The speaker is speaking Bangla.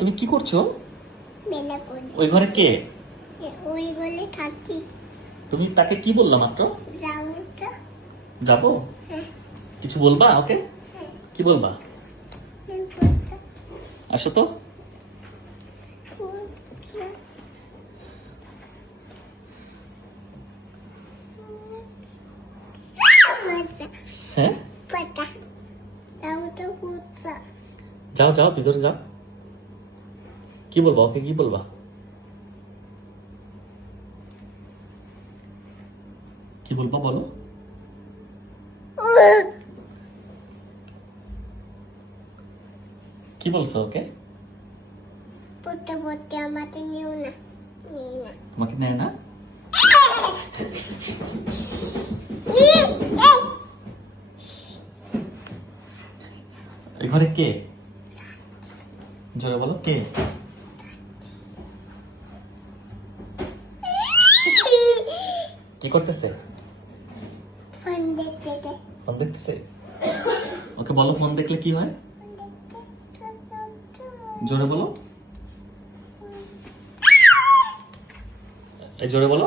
তুমি কি করছো? মেলা করি। ওই ঘরে কে? ওই বলে থাকি। তুমি তাকে কি বললাম মাত্র? যাবো তো। যাবো? হ্যাঁ। কিছু বলবা ওকে? হ্যাঁ। কি বলবা? আসো তো। হ্যাঁ, যাও যাও ভিতরে যাও। কি বলবা ওকে? কি বলবা? কি বলবা বলো। কি বলছো ওকে? পড়তে পড়তে আমাকে নিও না। তোমাকে নেয় না? এই ঘরে কে? জোরে বলো কে? কি করতেছে? ফোন দেখতে দে। ফোন দেখতেছে? ওকে বলো ফোন দেখলে কি হয়? জোরে বলো। এই জোরে বলো।